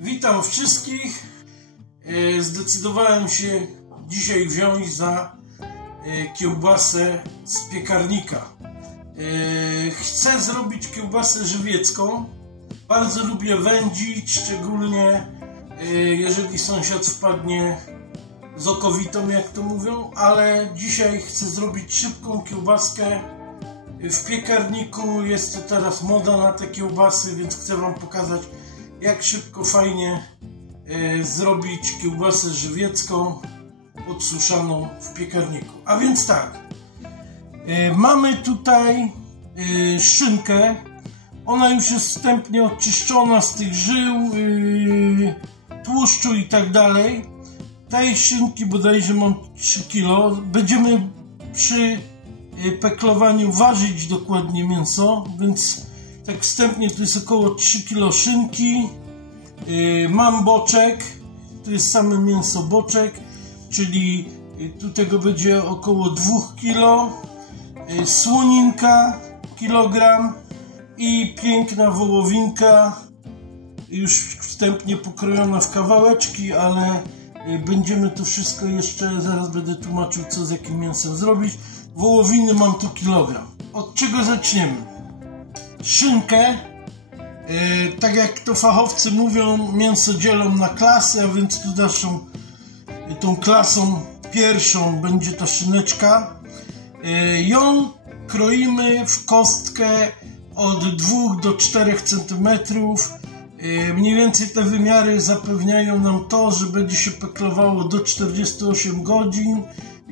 Witam wszystkich. Zdecydowałem się dzisiaj wziąć za kiełbasę z piekarnika. Chcę zrobić kiełbasę żywiecką. Bardzo lubię wędzić, szczególnie jeżeli sąsiad wpadnie z okowitą, jak to mówią, ale dzisiaj chcę zrobić szybką kiełbaskę w piekarniku. Jest to teraz moda na te kiełbasy, więc chcę Wam pokazać, jak szybko, fajnie zrobić kiełbasę żywiecką odsuszaną w piekarniku. A więc tak, mamy tutaj szynkę. Ona już jest wstępnie oczyszczona z tych żył, tłuszczu i tak dalej. Tej szynki bodajże mam 3 kg. Będziemy przy peklowaniu ważyć dokładnie mięso, więc tak wstępnie to jest około 3 kg szynki. Mam boczek, to jest same mięso boczek, czyli tu tego będzie około 2 kg. Słoninka kilogram i piękna wołowinka, już wstępnie pokrojona w kawałeczki, ale będziemy to wszystko jeszcze, zaraz będę tłumaczył, co z jakim mięsem zrobić. Wołowiny mam tu kilogram. Od czego zaczniemy? Szynkę, tak jak to fachowcy mówią, mięso dzielą na klasy, a więc tu tą klasą pierwszą będzie ta szyneczka. Ją kroimy w kostkę od 2 do 4 cm. Mniej więcej te wymiary zapewniają nam to, że będzie się peklowało do 48 godzin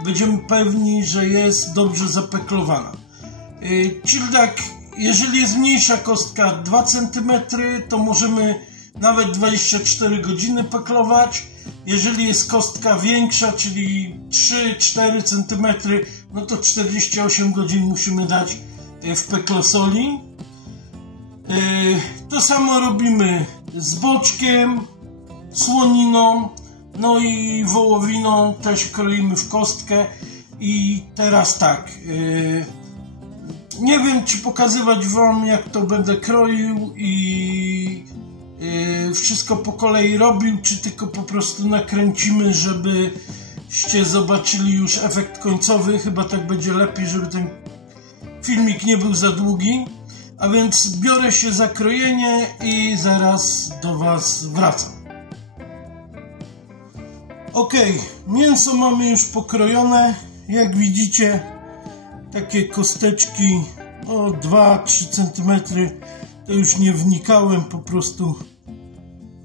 i będziemy pewni, że jest dobrze zapeklowana. Czyli tak, jeżeli jest mniejsza kostka 2 cm, to możemy nawet 24 godziny peklować. Jeżeli jest kostka większa, czyli 3-4 cm, no to 48 godzin musimy dać w peklosoli. To samo robimy z boczkiem, słoniną, no i wołowiną też kroimy w kostkę. I teraz tak, nie wiem, czy pokazywać Wam, jak to będę kroił i wszystko po kolei robił, czy tylko po prostu nakręcimy, żebyście zobaczyli już efekt końcowy. Chyba tak będzie lepiej, żeby ten filmik nie był za długi. A więc biorę się za krojenie i zaraz do Was wracam. Ok, mięso mamy już pokrojone. Jak widzicie, takie kosteczki o 2-3 cm. To już nie wnikałem, po prostu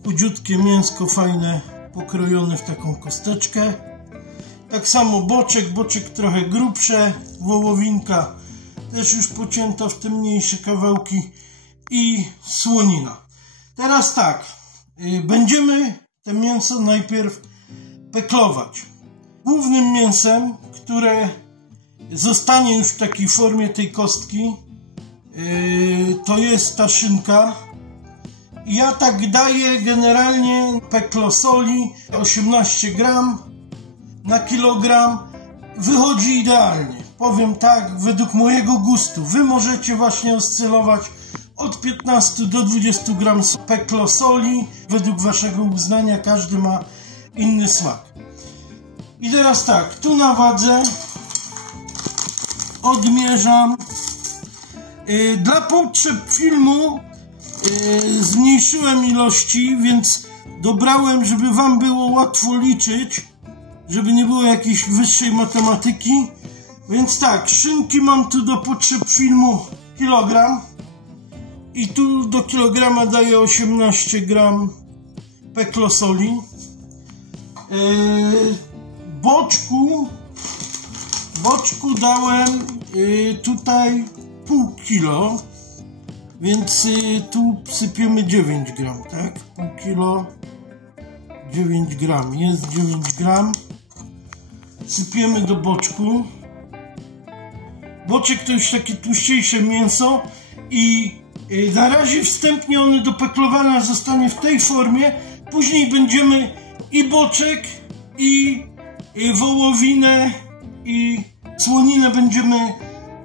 chudziutkie mięsko, fajne, pokrojone w taką kosteczkę. Tak samo boczek trochę grubsze, wołowinka też już pocięta w te mniejsze kawałki i słonina. Teraz tak, będziemy to mięso najpierw peklować. Głównym mięsem, które zostanie już w takiej formie tej kostki, to jest ta szynka. Ja tak daję generalnie peklosoli 18 gram na kilogram. Wychodzi idealnie. Powiem tak, według mojego gustu. Wy możecie właśnie oscylować od 15 do 20 gram peklosoli. Według Waszego uznania, każdy ma inny smak. I teraz tak, tu na wadze odmierzam. Dla potrzeb filmu zmniejszyłem ilości, więc dobrałem, żeby Wam było łatwo liczyć, żeby nie było jakiejś wyższej matematyki. Więc tak, szynki mam tu do potrzeb filmu kilogram i tu do kilograma daję 18 gram peklosoli. Boczku dałem tutaj pół kilo, więc tu sypiemy 9 gram, tak? Pół kilo, 9 gram, jest 9 gram. Sypiemy do boczku. Boczek to już takie tłuściejsze mięso i na razie wstępnie one do peklowania zostanie w tej formie. Później będziemy i boczek, i wołowinę, i słoninę będziemy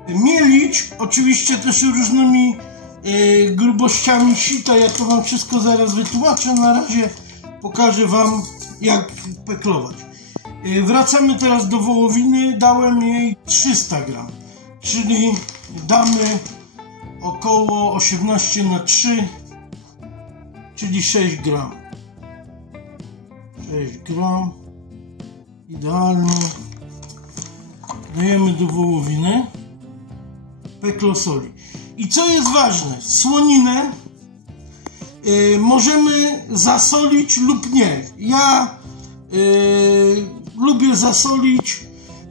mielić. Oczywiście też różnymi grubościami sita. Ja to wam wszystko zaraz wytłumaczę. Na razie pokażę wam, jak peklować. Wracamy teraz do wołowiny. Dałem jej 300 gram, czyli damy około 18×3, czyli 6 gram. 6 gram. Idealnie. Dajemy do wołowiny peklo soli. I co jest ważne, słoninę możemy zasolić lub nie. Ja lubię zasolić.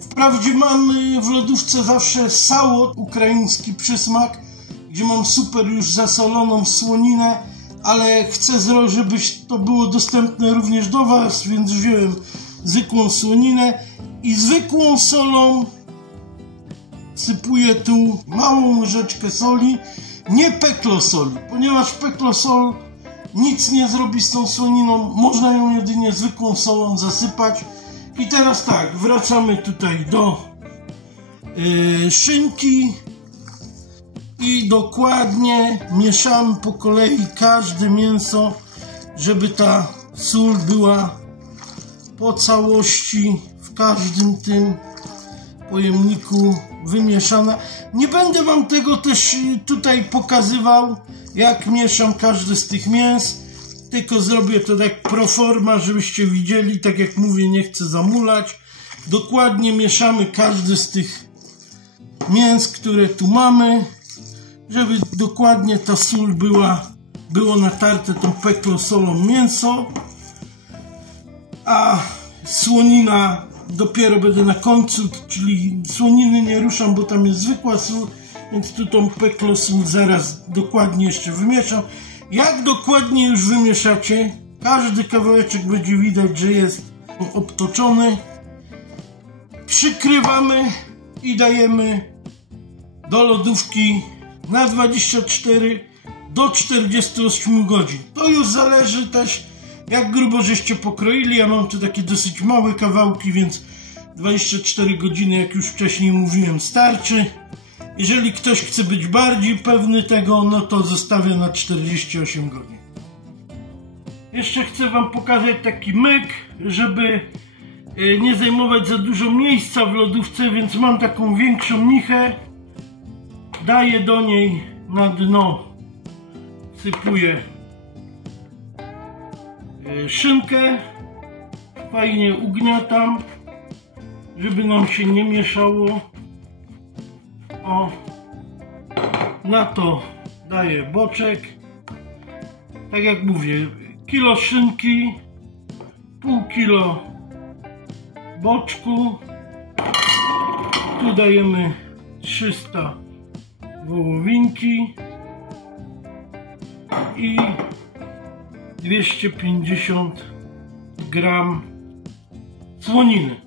Wprawdzie mam w lodówce zawsze sało, ukraiński przysmak, gdzie mam super już zasoloną słoninę, ale chcę, żeby to było dostępne również do was, więc wziąłem zwykłą słoninę i zwykłą solą sypuję tu małą łyżeczkę soli, nie peklosoli, ponieważ peklosol nic nie zrobi z tą słoniną, można ją jedynie zwykłą solą zasypać. I teraz tak, wracamy tutaj do szynki i dokładnie mieszamy po kolei każde mięso, żeby ta sól była po całości w każdym tym pojemniku wymieszana. Nie będę wam tego też tutaj pokazywał, jak mieszam każdy z tych mięs, tylko zrobię to tak pro forma, żebyście widzieli. Tak jak mówię, nie chcę zamulać. Dokładnie mieszamy każdy z tych mięs, które tu mamy, żeby dokładnie ta sól było natarte tą peklosolą mięso, a słonina dopiero będę na końcu, czyli słoniny nie ruszam, bo tam jest zwykła sól, więc tu tą peklosól zaraz dokładnie jeszcze wymieszam. Jak dokładnie już wymieszacie, każdy kawałeczek będzie widać, że jest obtoczony. Przykrywamy i dajemy do lodówki na 24 do 48 godzin. To już zależy też, jak grubo żeście pokroili. Ja mam tu takie dosyć małe kawałki, więc 24 godziny, jak już wcześniej mówiłem, starczy. Jeżeli ktoś chce być bardziej pewny tego, no to zostawię na 48 godzin. Jeszcze chcę wam pokazać taki myk, żeby nie zajmować za dużo miejsca w lodówce, więc mam taką większą michę. Daję do niej na dno, sypuję szynkę, fajnie ugniatam, żeby nam się nie mieszało. O, na to daję boczek. Tak jak mówię, kilo szynki, pół kilo boczku. Tu dajemy 300 wołowinki i 250 gram słoniny.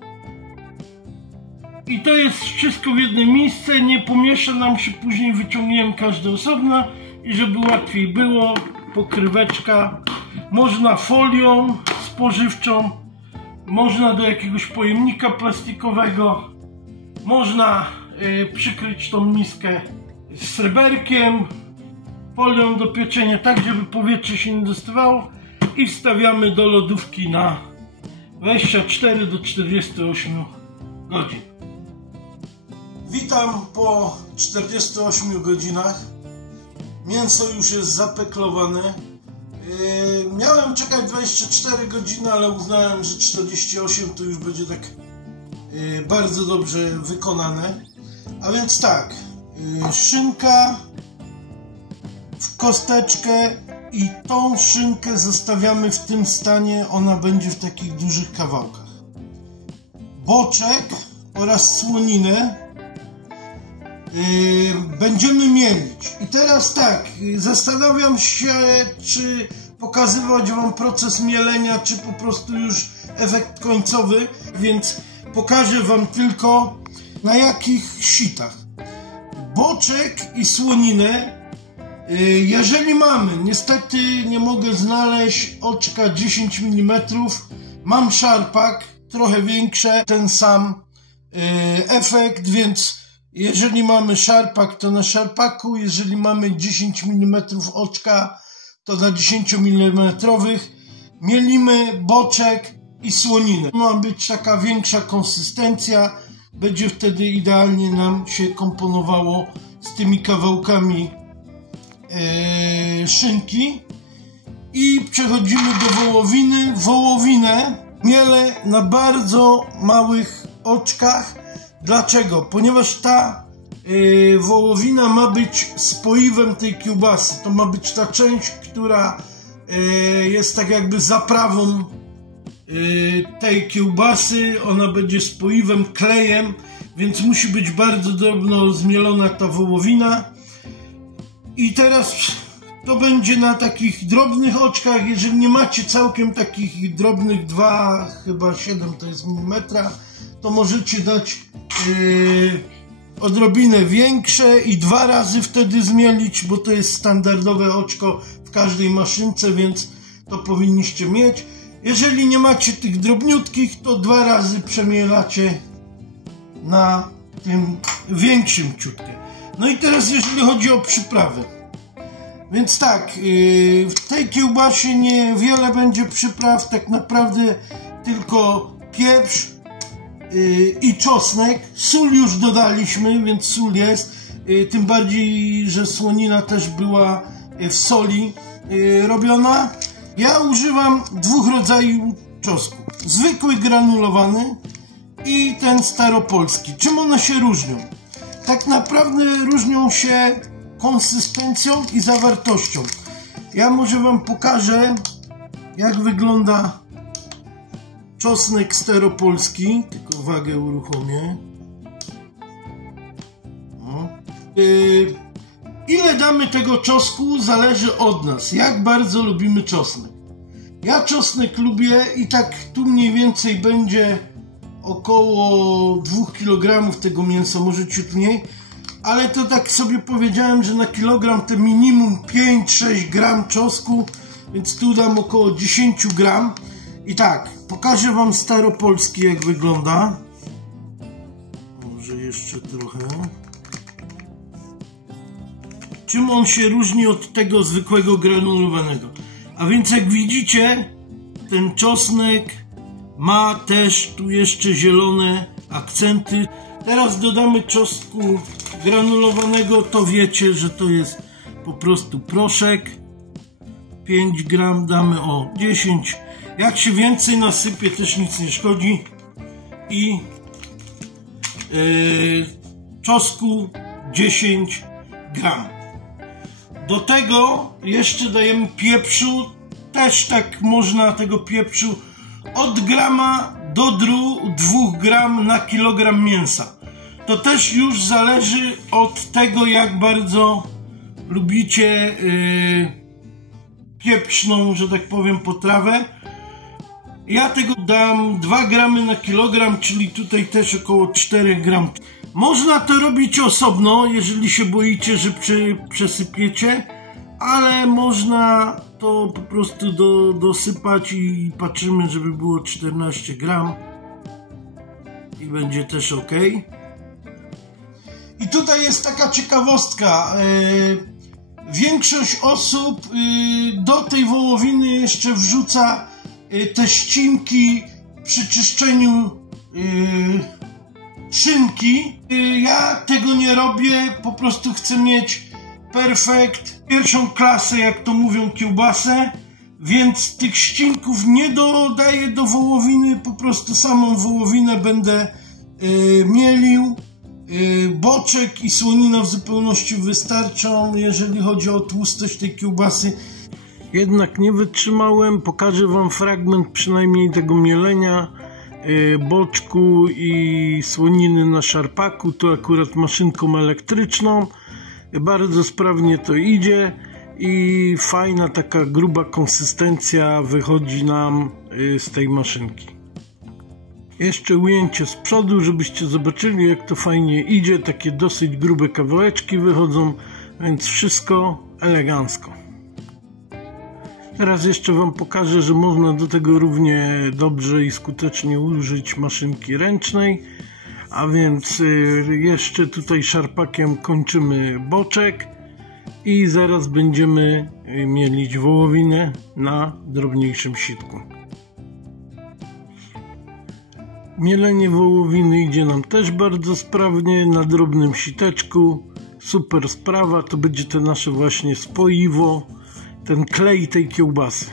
I to jest wszystko w jednym miejscu, nie pomiesza nam się, później wyciągniemy każde osobno i żeby łatwiej było, pokryweczka, można folią spożywczą, można do jakiegoś pojemnika plastikowego, można przykryć tą miskę sreberkiem, folią do pieczenia, tak żeby powietrze się nie dostawało i wstawiamy do lodówki na 24 do 48 godzin. Witam po 48 godzinach. Mięso już jest zapeklowane. Miałem czekać 24 godziny, ale uznałem, że 48 to już będzie tak bardzo dobrze wykonane. A więc tak, szynka w kosteczkę i tą szynkę zostawiamy w tym stanie, ona będzie w takich dużych kawałkach. Boczek oraz słoninę będziemy mielić. I teraz tak, zastanawiam się, czy pokazywać wam proces mielenia, czy po prostu już efekt końcowy, więc pokażę wam tylko na jakich sitach. Boczek i słoninę, jeżeli mamy, niestety nie mogę znaleźć oczka 10 mm, mam szarpak, trochę większe, ten sam efekt, więc Jeżeli mamy szarpak, to na szarpaku. Jeżeli mamy 10 mm oczka, to na 10 mm. Mielimy boczek i słoninę. Ma być taka większa konsystencja. Będzie wtedy idealnie nam się komponowało z tymi kawałkami szynki. I przechodzimy do wołowiny. Wołowinę mielę na bardzo małych oczkach. Dlaczego? Ponieważ ta wołowina ma być spoiwem tej kiełbasy. To ma być ta część, która jest tak jakby zaprawą tej kiełbasy. Ona będzie spoiwem, klejem, więc musi być bardzo drobno zmielona ta wołowina. I teraz to będzie na takich drobnych oczkach. Jeżeli nie macie całkiem takich drobnych, 2,7 to jest milimetra, to możecie dać odrobinę większe i 2 razy wtedy zmielić, bo to jest standardowe oczko w każdej maszynce, więc to powinniście mieć. Jeżeli nie macie tych drobniutkich, to 2 razy przemielacie na tym większym ciutkę. No i teraz jeżeli chodzi o przyprawę. Więc tak, w tej kiełbasie niewiele będzie przypraw, tak naprawdę tylko pieprz i czosnek. Sól już dodaliśmy, więc sól jest. Tym bardziej, że słonina też była w soli robiona. Ja używam 2 rodzajów czosnku. Zwykły granulowany i ten staropolski. Czym one się różnią? Tak naprawdę różnią się konsystencją i zawartością. Ja może wam pokażę, jak wygląda czosnek staropolski. Tylko wagę uruchomię. Ile damy tego czosnku zależy od nas, jak bardzo lubimy czosnek. Ja czosnek lubię i tak tu mniej więcej będzie około 2 kg tego mięsa, może ciut mniej, ale to tak sobie powiedziałem, że na kilogram to minimum 5-6 gram czosnku, więc tu dam około 10 gram. I tak, pokażę wam staropolski, jak wygląda. Może jeszcze trochę. Czym on się różni od tego zwykłego granulowanego? A więc jak widzicie, ten czosnek ma też tu jeszcze zielone akcenty. Teraz dodamy czosnku granulowanego, to wiecie, że to jest po prostu proszek. 5 gram damy, o 10. Jak się więcej nasypie, też nic nie szkodzi. I czosnku 10 gram. Do tego jeszcze dajemy pieprzu, też tak można tego pieprzu od grama do 2 gram na kilogram mięsa. To też już zależy od tego, jak bardzo lubicie pieprzną, że tak powiem, potrawę. Ja tego dam 2 gramy na kilogram, czyli tutaj też około 4 gram. Można to robić osobno, jeżeli się boicie, że przesypiecie, ale można to po prostu dosypać i patrzymy, żeby było 14 gram i będzie też ok. I tutaj jest taka ciekawostka. Większość osób do tej wołowiny jeszcze wrzuca te ścinki przy czyszczeniu szynki. Ja tego nie robię, po prostu chcę mieć perfekt, pierwszą klasę, jak to mówią, kiełbasę, więc tych ścinków nie dodaję do wołowiny, po prostu samą wołowinę będę mielił. Boczek i słonina w zupełności wystarczą, jeżeli chodzi o tłustość tej kiełbasy. Jednak nie wytrzymałem, pokażę wam fragment przynajmniej tego mielenia boczku i słoniny na szarpaku. Tu akurat maszynką elektryczną, bardzo sprawnie to idzie i fajna taka gruba konsystencja wychodzi nam z tej maszynki. Jeszcze ujęcie z przodu, żebyście zobaczyli, jak to fajnie idzie. Takie dosyć grube kawałeczki wychodzą, więc wszystko elegancko. Teraz jeszcze wam pokażę, że można do tego równie dobrze i skutecznie użyć maszynki ręcznej, A więc jeszcze tutaj szarpakiem kończymy boczek i zaraz będziemy mielić wołowinę na drobniejszym sitku. Mielenie wołowiny idzie nam też bardzo sprawnie na drobnym siteczku. Super sprawa, to będzie te nasze właśnie spoiwo, ten klej tej kiełbasy.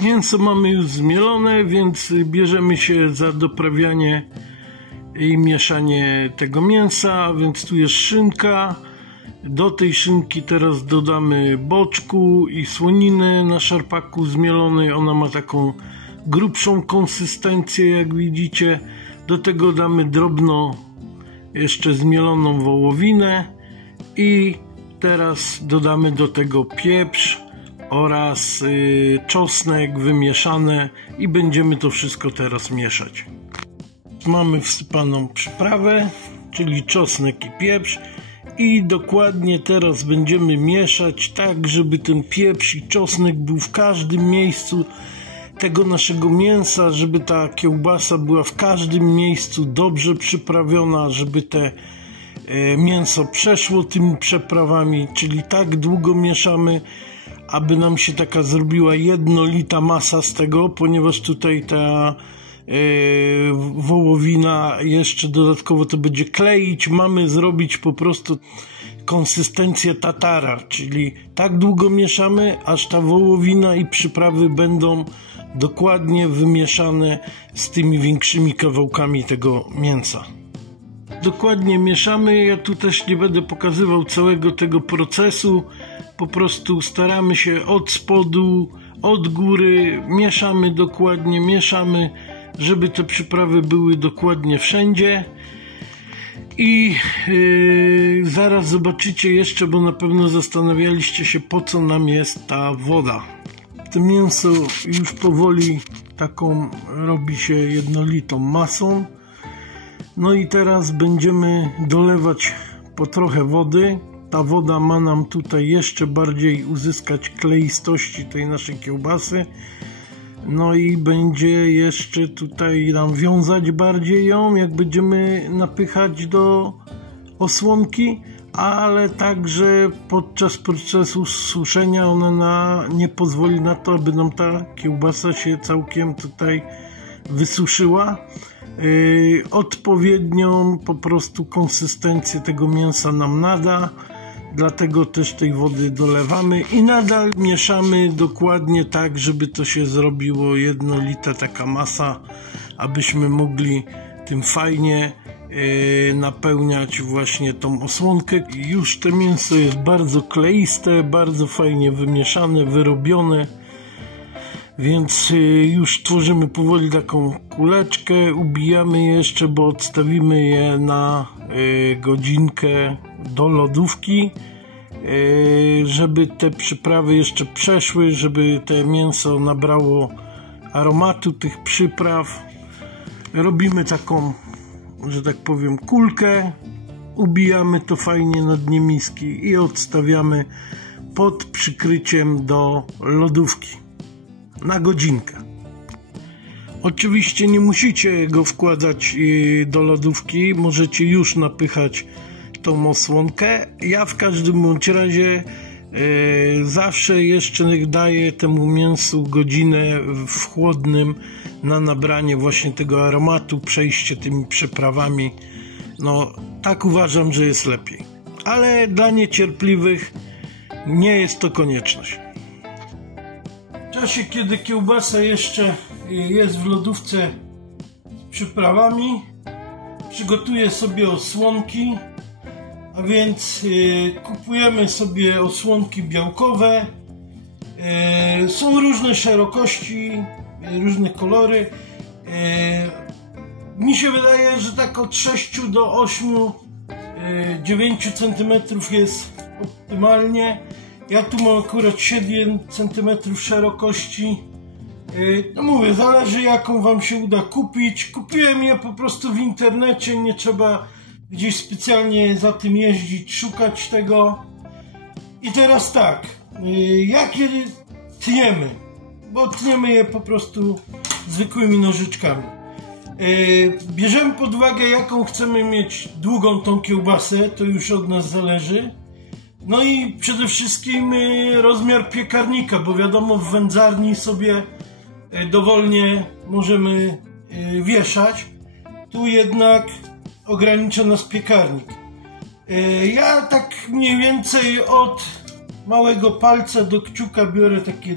Mięso mamy już zmielone, więc bierzemy się za doprawianie i mieszanie tego mięsa, a więc tu jest szynka. Do tej szynki teraz dodamy boczku i słoninę na szarpaku zmielonej. Ona ma taką grubszą konsystencję, jak widzicie. Do tego damy drobno jeszcze zmieloną wołowinę i teraz dodamy do tego pieprz oraz czosnek wymieszane i będziemy to wszystko teraz mieszać. Mamy wsypaną przyprawę, czyli czosnek i pieprz i dokładnie teraz będziemy mieszać tak, żeby ten pieprz i czosnek był w każdym miejscu tego naszego mięsa, żeby ta kiełbasa była w każdym miejscu dobrze przyprawiona, żeby te mięso przeszło tymi przeprawami, czyli tak długo mieszamy, aby nam się taka zrobiła jednolita masa z tego, ponieważ tutaj ta wołowina jeszcze dodatkowo to będzie kleić. Mamy zrobić po prostu konsystencję tatara, czyli tak długo mieszamy, aż ta wołowina i przyprawy będą dokładnie wymieszane z tymi większymi kawałkami tego mięsa. Dokładnie mieszamy, ja tu też nie będę pokazywał całego tego procesu, po prostu staramy się od spodu, od góry, mieszamy dokładnie, mieszamy, żeby te przyprawy były dokładnie wszędzie i zaraz zobaczycie jeszcze, bo na pewno zastanawialiście się, po co nam jest ta woda. To mięso już powoli taką robi się jednolitą masą. No i teraz będziemy dolewać po trochę wody. Ta woda ma nam tutaj jeszcze bardziej uzyskać kleistości tej naszej kiełbasy. No i będzie jeszcze tutaj nam wiązać bardziej ją, jak będziemy napychać do osłonki, ale także podczas procesu suszenia ona nie pozwoli na to, aby nam ta kiełbasa się całkiem tutaj wysuszyła. Odpowiednią po prostu konsystencję tego mięsa nam nada, dlatego też tej wody dolewamy i nadal mieszamy dokładnie tak, żeby to się zrobiło jednolita taka masa, abyśmy mogli tym fajnie napełniać właśnie tą osłonkę. Już to mięso jest bardzo kleiste, bardzo fajnie wymieszane, wyrobione, więc już tworzymy powoli taką kuleczkę, ubijamy jeszcze, bo odstawimy je na godzinkę do lodówki, żeby te przyprawy jeszcze przeszły, żeby te mięso nabrało aromatu tych przypraw. Robimy taką, że tak powiem, kulkę, ubijamy to fajnie na dnie miski i odstawiamy pod przykryciem do lodówki na godzinkę. Oczywiście nie musicie go wkładać do lodówki, możecie już napychać tą osłonkę. Ja w każdym bądź razie zawsze jeszcze daję temu mięsu godzinę w chłodnym na nabranie właśnie tego aromatu, przejście tymi przyprawami. No tak uważam, że jest lepiej, ale dla niecierpliwych nie jest to konieczność. W czasie, kiedy kiełbasa jeszcze jest w lodówce z przyprawami, przygotuję sobie osłonki, a więc kupujemy sobie osłonki białkowe. Są różne szerokości, różne kolory. Mi się wydaje, że tak od 6 do 8, 9 cm jest optymalnie. Ja tu mam akurat 7 cm szerokości. No mówię, zależy jaką wam się uda kupić. Kupiłem je po prostu w internecie, nie trzeba gdzieś specjalnie za tym jeździć, szukać tego. I teraz tak, jak je tniemy? Bo tniemy je po prostu zwykłymi nożyczkami. Bierzemy pod uwagę, jaką chcemy mieć długą tą kiełbasę, to już od nas zależy. No i przede wszystkim rozmiar piekarnika, bo wiadomo, w wędzarni sobie dowolnie możemy wieszać. Tu jednak ogranicza nas piekarnik. Ja tak mniej więcej od małego palca do kciuka biorę takie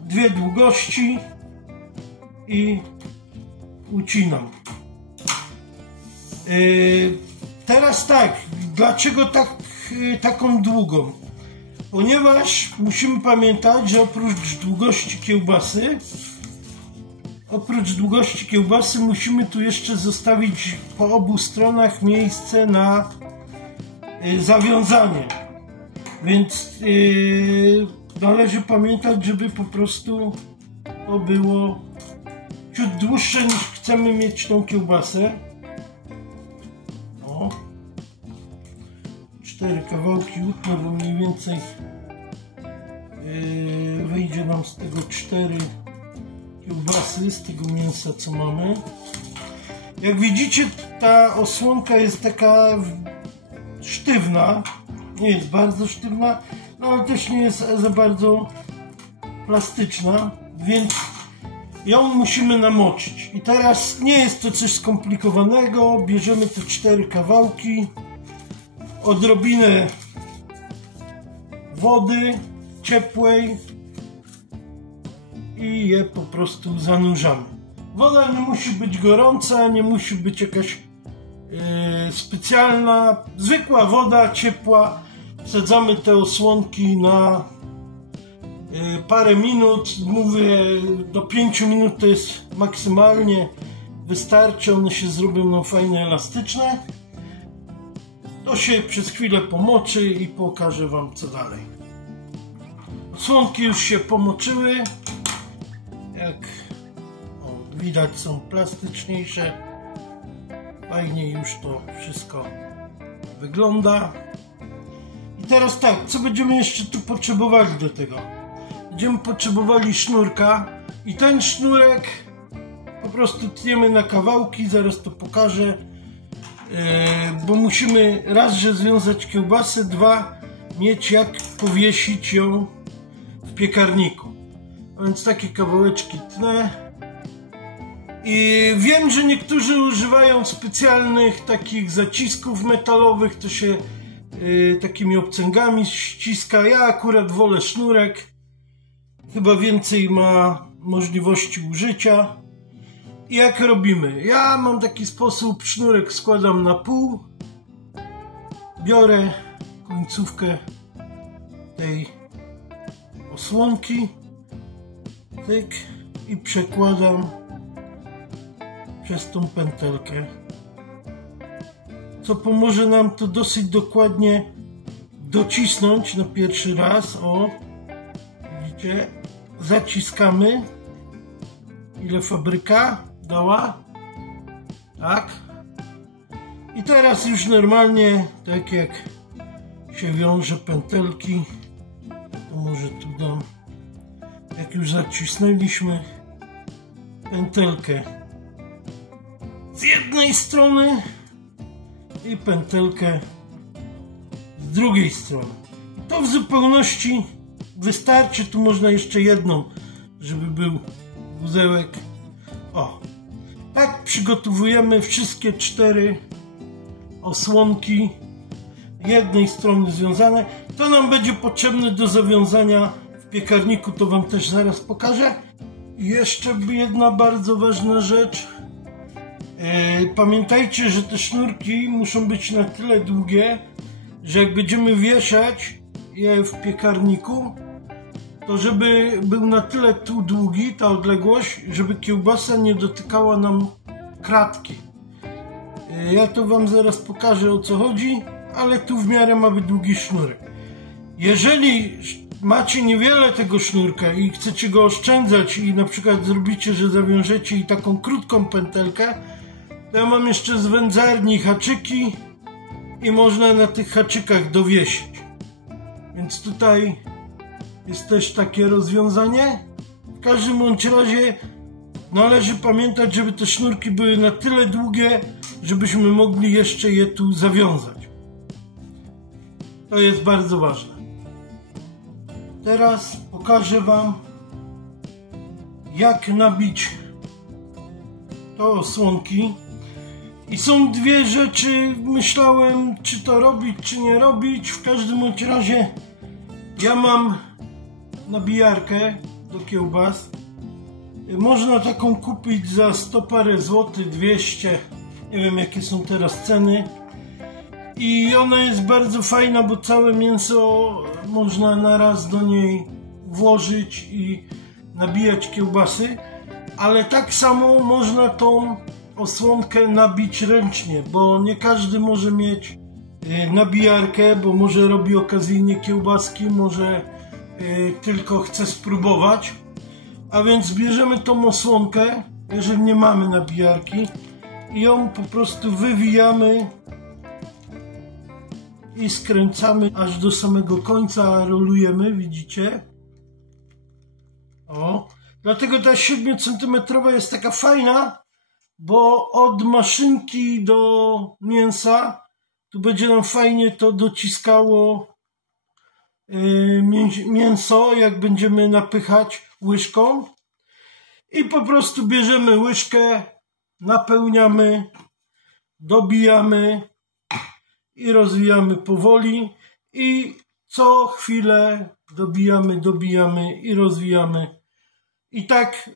dwie długości i ucinam. Teraz tak, dlaczego taką długą? Ponieważ musimy pamiętać, że oprócz długości kiełbasy musimy tu jeszcze zostawić po obu stronach miejsce na zawiązanie. Więc należy pamiętać, żeby po prostu to było ciut dłuższe, niż chcemy mieć tą kiełbasę. 4 kawałki utnę, bo mniej więcej wyjdzie nam z tego 4 kiełbasy, z tego mięsa, co mamy. Jak widzicie, ta osłonka jest taka sztywna, nie jest bardzo sztywna, no ale też nie jest za bardzo plastyczna, więc ją musimy namoczyć. I teraz nie jest to coś skomplikowanego, bierzemy te 4 kawałki, odrobinę wody ciepłej i je po prostu zanurzamy. Woda nie musi być gorąca, nie musi być jakaś specjalna, zwykła woda ciepła. Wsadzamy te osłonki na parę minut, mówię do 5 minut to jest maksymalnie, wystarczy, one się zrobią nam fajnie elastyczne. To się przez chwilę pomoczy i pokażę wam, co dalej. Osłonki już się pomoczyły, jak widać są plastyczniejsze, fajnie już to wszystko wygląda. I teraz tak, co będziemy jeszcze tu potrzebowali do tego? Będziemy potrzebowali sznurka i ten sznurek po prostu tniemy na kawałki, zaraz to pokażę, bo musimy raz, że związać kiełbasę, dwa, mieć jak powiesić ją w piekarniku. A więc takie kawałeczki tnę. I wiem, że niektórzy używają specjalnych takich zacisków metalowych, to się takimi obcęgami ściska. Ja akurat wolę sznurek, chyba więcej ma możliwości użycia. I jak robimy? Ja mam taki sposób, sznurek składam na pół, biorę końcówkę tej osłonki, tyk, i przekładam przez tą pętelkę, co pomoże nam to dosyć dokładnie docisnąć na pierwszy raz. O, widzicie, zaciskamy, ile fabryka dała, tak, i teraz już normalnie, tak jak się wiąże pętelki, to może tu dam, jak już zacisnęliśmy pętelkę z jednej strony i pętelkę z drugiej strony. To w zupełności wystarczy, tu można jeszcze jedną, żeby był guzełek. O, tak przygotowujemy wszystkie 4 osłonki jednej strony związane. To nam będzie potrzebne do zawiązania w piekarniku, to wam też zaraz pokażę. I jeszcze jedna bardzo ważna rzecz. Pamiętajcie, że te sznurki muszą być na tyle długie, że jak będziemy wieszać je w piekarniku, to żeby był na tyle tu długi, ta odległość, żeby kiełbasa nie dotykała nam kratki. Ja to wam zaraz pokażę, o co chodzi, ale tu w miarę ma być długi sznurek. Jeżeli macie niewiele tego sznurka i chcecie go oszczędzać i na przykład zrobicie, że zawiążecie i taką krótką pętelkę, to ja mam jeszcze z wędzarni haczyki i można na tych haczykach dowiesić. Więc tutaj jest też takie rozwiązanie. W każdym bądź razie należy pamiętać, żeby te sznurki były na tyle długie, żebyśmy mogli jeszcze je tu zawiązać. To jest bardzo ważne. Teraz pokażę Wam, jak nabić to osłonki. I są dwie rzeczy, myślałem, czy to robić, czy nie robić. W każdym bądź razie ja mam nabijarkę do kiełbas. Można taką kupić za 100 parę złotych, 200. Nie wiem, jakie są teraz ceny. I ona jest bardzo fajna, bo całe mięso można naraz do niej włożyć i nabijać kiełbasy. Ale tak samo można tą osłonkę nabić ręcznie, bo nie każdy może mieć nabijarkę, bo może robi okazyjnie kiełbaski, może tylko chce spróbować. A więc bierzemy tą osłonkę, jeżeli nie mamy nabijarki, i ją po prostu wywijamy i skręcamy aż do samego końca, rolujemy, widzicie? O, dlatego ta 7 cm jest taka fajna, bo od maszynki do mięsa tu będzie nam fajnie to dociskało mięso, jak będziemy napychać łyżką. I po prostu bierzemy łyżkę, napełniamy, dobijamy i rozwijamy powoli. I co chwilę dobijamy i rozwijamy. I tak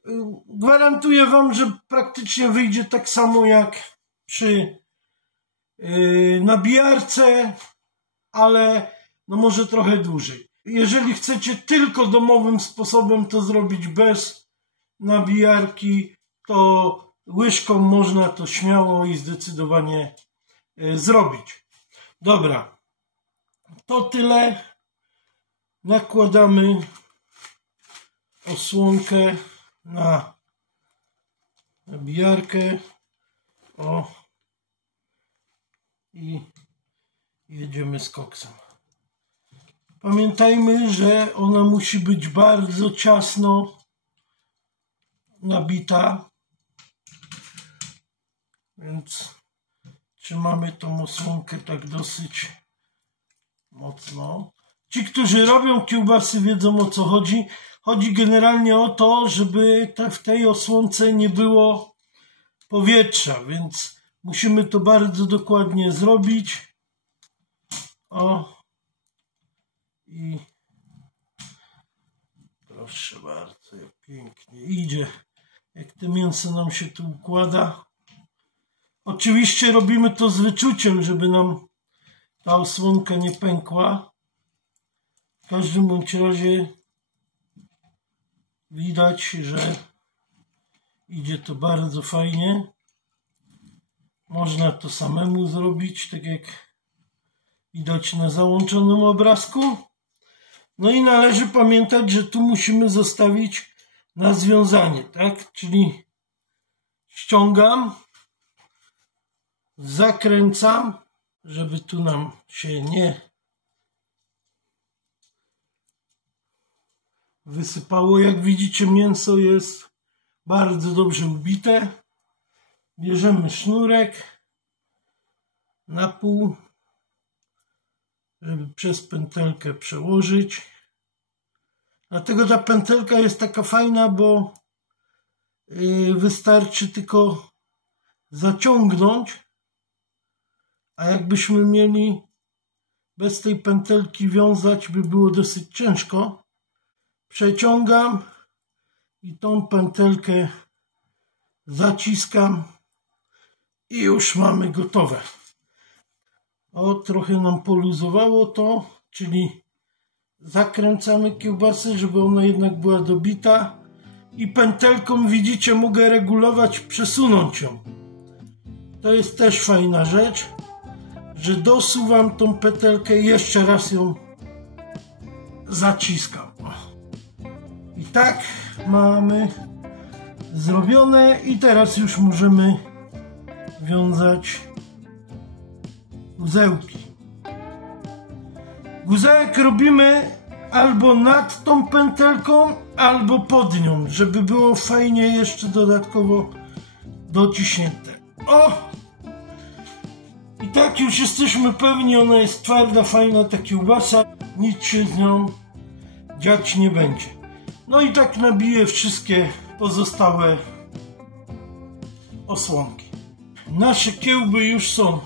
gwarantuję Wam, że praktycznie wyjdzie tak samo jak przy nabijarce, ale no może trochę dłużej. Jeżeli chcecie tylko domowym sposobem to zrobić bez nabijarki, to łyżką można to śmiało i zdecydowanie zrobić. Dobra, to tyle. Nakładamy osłonkę na nabijarkę. O, i jedziemy z koksem. Pamiętajmy, że ona musi być bardzo ciasno nabita, więc trzymamy tą osłonkę tak dosyć mocno. Ci, którzy robią kiełbasy, wiedzą, o co chodzi. Chodzi generalnie o to, żeby w tej osłonce nie było powietrza, więc musimy to bardzo dokładnie zrobić. O, i proszę bardzo, jak pięknie idzie, jak to mięso nam się tu układa. Oczywiście robimy to z wyczuciem, żeby nam ta osłonka nie pękła. W każdym bądź razie widać, że idzie to bardzo fajnie. Można to samemu zrobić, tak jak widać na załączonym obrazku. No i należy pamiętać, że tu musimy zostawić na związanie, tak? Czyli ściągam, zakręcam, żeby tu nam się nie wysypało. Jak widzicie, mięso jest bardzo dobrze ubite. Bierzemy sznurek na pół, żeby przez pętelkę przełożyć. Dlatego ta pętelka jest taka fajna, bo wystarczy tylko zaciągnąć, a jakbyśmy mieli bez tej pętelki wiązać, by było dosyć ciężko. Przeciągam i tą pętelkę zaciskam i już mamy gotowe. O, trochę nam poluzowało to, czyli zakręcamy kiełbasę, żeby ona jednak była dobita i pętelką, widzicie, mogę regulować, przesunąć ją. To jest też fajna rzecz, że dosuwam tą pętelkę i jeszcze raz ją zaciskam. I tak mamy zrobione i teraz już możemy wiązać guzełki. Guzełek robimy albo nad tą pętelką, albo pod nią, żeby było fajnie jeszcze dodatkowo dociśnięte. O! I tak już jesteśmy pewni, ona jest twarda, fajna ta kiełbasa, nic się z nią dziać nie będzie. No i tak nabiję wszystkie pozostałe osłonki. Nasze kiełby już są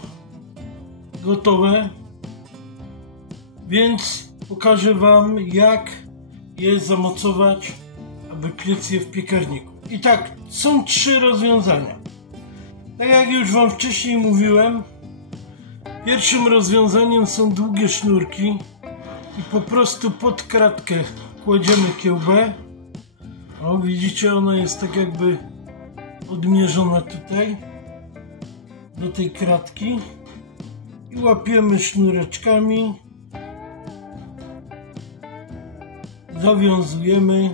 gotowe, więc pokażę wam, jak je zamocować, aby piec je w piekarniku. I tak, są 3 rozwiązania. Tak jak już wam wcześniej mówiłem, pierwszym rozwiązaniem są długie sznurki i po prostu pod kratkę kładziemy kiełbę. O, widzicie, ona jest tak jakby odmierzona tutaj do tej kratki i łapiemy sznureczkami, zawiązujemy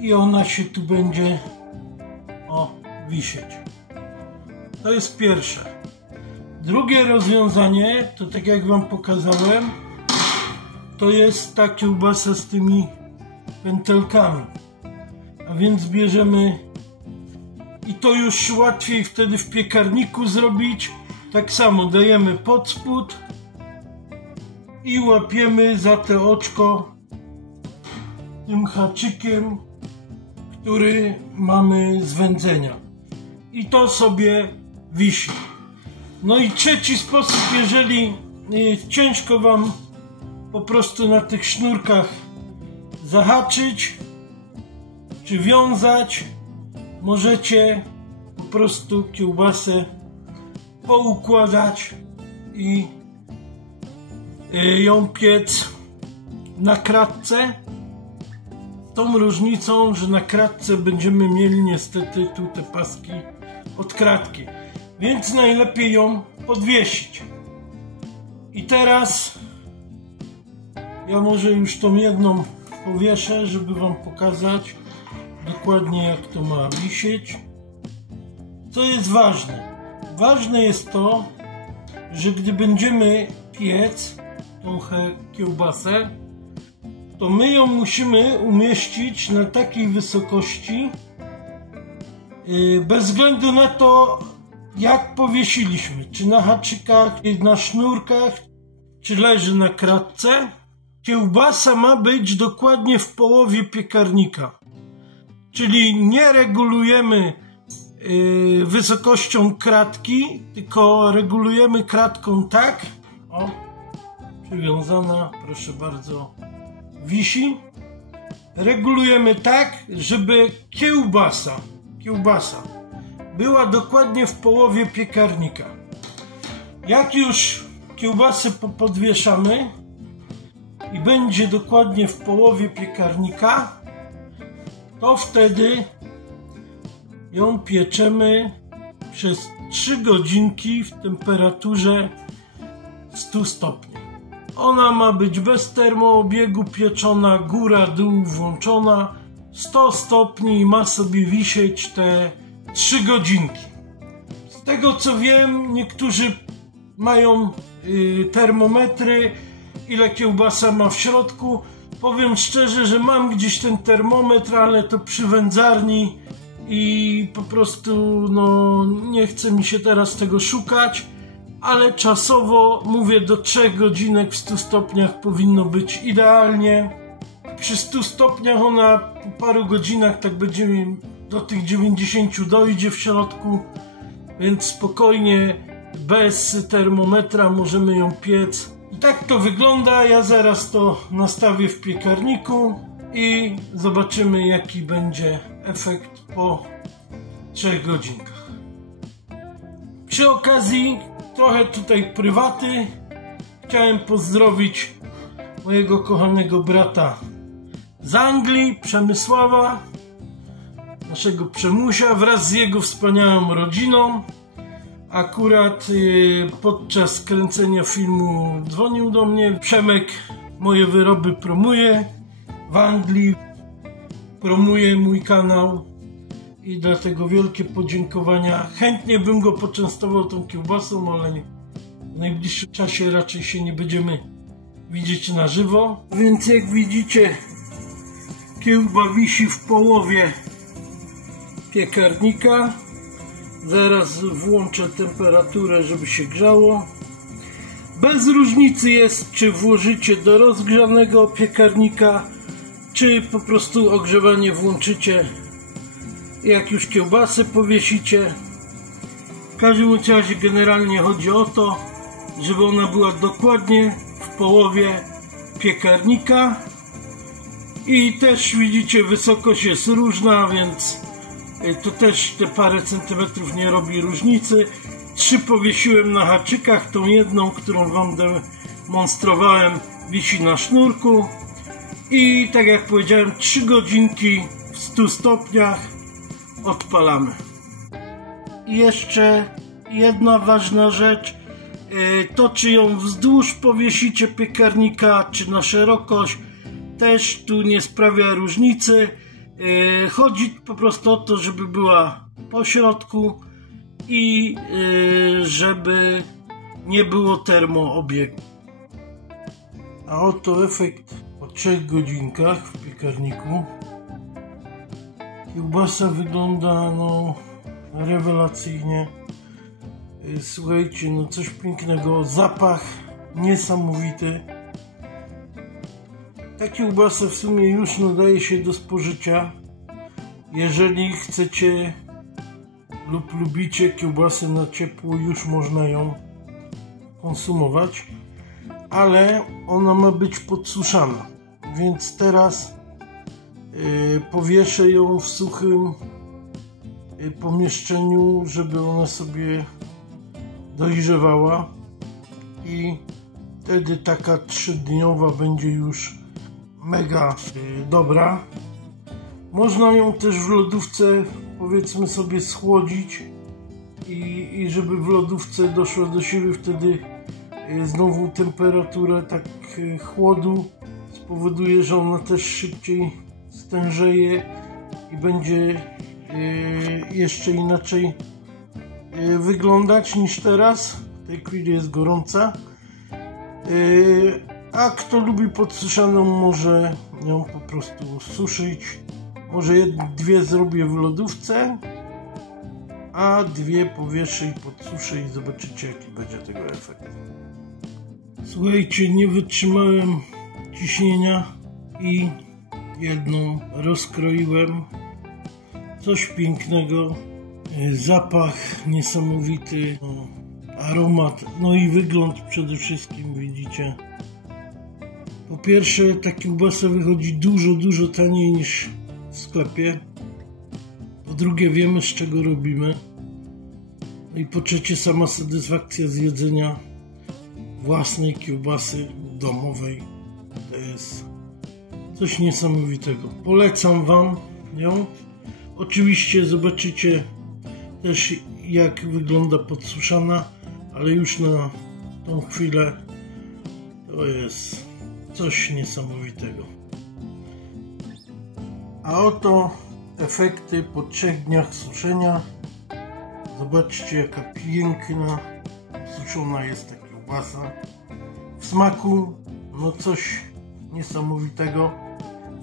i ona się tu będzie wisieć. To jest pierwsze. Drugie rozwiązanie, to tak jak wam pokazałem, to jest ta kiełbasa z tymi pętelkami. A więc bierzemy, i to już łatwiej wtedy w piekarniku zrobić. Tak samo dajemy pod spód i łapiemy za te oczko tym haczykiem, który mamy z wędzenia. I to sobie wisi. No i trzeci sposób, jeżeli ciężko wam po prostu na tych sznurkach zahaczyć czy wiązać, możecie po prostu kiełbasę poukładać i ją piec na kratce. Tą różnicą, że na kratce będziemy mieli niestety tu te paski od kratki, więc najlepiej ją podwiesić. I teraz ja może już tą jedną powieszę, żeby wam pokazać dokładnie, jak to ma wisieć. Co jest ważne? Ważne jest to, że gdy będziemy piec tą kiełbasę, to my ją musimy umieścić na takiej wysokości, bez względu na to, jak powiesiliśmy, czy na haczykach, na sznurkach, czy leży na kratce. Kiełbasa ma być dokładnie w połowie piekarnika, czyli nie regulujemy wysokością kratki, tylko regulujemy kratką tak, o, przywiązana, proszę bardzo, wisi. Regulujemy tak, żeby kiełbasa była dokładnie w połowie piekarnika. Jak już kiełbasę podwieszamy i będzie dokładnie w połowie piekarnika, to wtedy ją pieczemy przez 3 godzinki w temperaturze 100 stopni. Ona ma być bez termoobiegu pieczona, góra, dół włączona, 100 stopni i ma sobie wisieć te 3 godzinki. Z tego co wiem, niektórzy mają termometry, ile kiełbasa ma w środku. Powiem szczerze, że mam gdzieś ten termometr, ale to przy wędzarni i po prostu no, nie chce mi się teraz tego szukać, ale czasowo, mówię, do 3 godzinek w 100 stopniach powinno być idealnie. Przy 100 stopniach ona po paru godzinach tak będzie do tych 90 dojdzie w środku, więc spokojnie bez termometra możemy ją piec. I tak to wygląda. Ja zaraz to nastawię w piekarniku i zobaczymy, jaki będzie efekt po 3 godzinkach. Przy okazji trochę tutaj prywaty. Chciałem pozdrowić mojego kochanego brata z Anglii, Przemysława, naszego Przemusia, wraz z jego wspaniałą rodziną. Akurat podczas kręcenia filmu dzwonił do mnie. Przemek moje wyroby promuje w Anglii, promuje mój kanał i dlatego wielkie podziękowania. Chętnie bym go poczęstował tą kiełbasą, ale W najbliższym czasie raczej się nie będziemy widzieć na żywo. Więc jak widzicie, kiełba wisi w połowie piekarnika. Zaraz włączę temperaturę, żeby się grzało. Bez różnicy jest, czy włożycie do rozgrzanego piekarnika, czy po prostu ogrzewanie włączycie, jak już kiełbasę powiesicie. W każdym razie generalnie chodzi o to, żeby ona była dokładnie w połowie piekarnika. I też widzicie, wysokość jest różna, więc to też te parę centymetrów nie robi różnicy. 3 powiesiłem na haczykach, tą jedną, którą wam demonstrowałem, wisi na sznurku. I tak jak powiedziałem, 3 godzinki w 100 stopniach odpalamy. I jeszcze jedna ważna rzecz, to czy ją wzdłuż powiesicie piekarnika, czy na szerokość, też tu nie sprawia różnicy. Chodzi po prostu o to, żeby była po środku i żeby nie było termoobiegu. A oto efekt po 3 godzinkach w piekarniku. Kiełbasa wygląda rewelacyjnie. Słuchajcie, coś pięknego, zapach niesamowity. Ta kiełbasa w sumie już nadaje się do spożycia. Jeżeli chcecie lub lubicie kiełbasę na ciepło, już można ją konsumować, ale ona ma być podsuszana, więc teraz powieszę ją w suchym pomieszczeniu, żeby ona sobie dojrzewała i wtedy taka 3-dniowa będzie już mega dobra. Można ją też w lodówce, powiedzmy sobie, schłodzić i żeby w lodówce doszła do siebie, wtedy znowu temperatura chłodu spowoduje, że ona też szybciej stężeje i będzie jeszcze inaczej wyglądać niż teraz. W tej chwili jest gorąca. A kto lubi podsuszaną, może ją po prostu suszyć. Może 2 zrobię w lodówce, a 2 powieszę i podsuszę i zobaczycie, jaki będzie tego efekt. Słuchajcie, nie wytrzymałem ciśnienia i jedną rozkroiłem. Coś pięknego, zapach niesamowity, aromat, i wygląd przede wszystkim, widzicie. Po pierwsze, ta kiełbasa wychodzi dużo taniej niż w sklepie. Po drugie, wiemy, z czego robimy. No i po trzecie, sama satysfakcja z jedzenia własnej kiełbasy domowej to jest coś niesamowitego. Polecam wam ją. Oczywiście zobaczycie też, jak wygląda podsuszana, ale już na tą chwilę to jest coś niesamowitego. A oto efekty po 3 dniach suszenia. Zobaczcie, jaka piękna suszona jest ta kiełbasa. W smaku coś niesamowitego,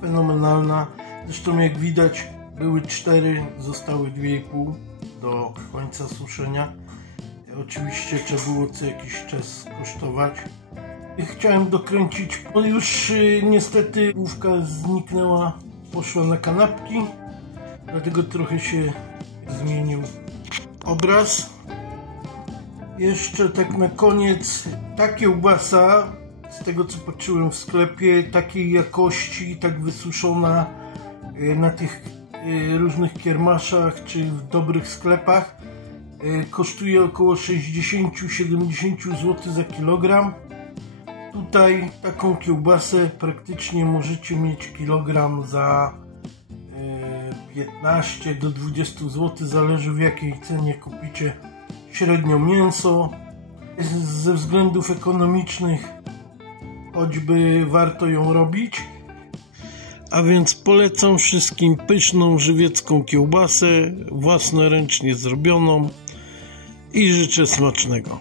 fenomenalna. Zresztą jak widać, były 4, zostały 2,5 do końca suszenia. Oczywiście trzeba było co jakiś czas kosztować. Chciałem dokręcić, bo już niestety główka zniknęła, poszła na kanapki, dlatego trochę się zmienił obraz. Jeszcze tak na koniec, ta kiełbasa, z tego co patrzyłem w sklepie, takiej jakości, tak wysuszona na tych różnych kiermaszach czy w dobrych sklepach, kosztuje około 60-70 zł za kilogram. Tutaj taką kiełbasę praktycznie możecie mieć kilogram za 15 do 20 zł, zależy w jakiej cenie kupicie średnio mięso. Ze względów ekonomicznych choćby warto ją robić. A więc polecam wszystkim pyszną żywiecką kiełbasę, własnoręcznie zrobioną i życzę smacznego.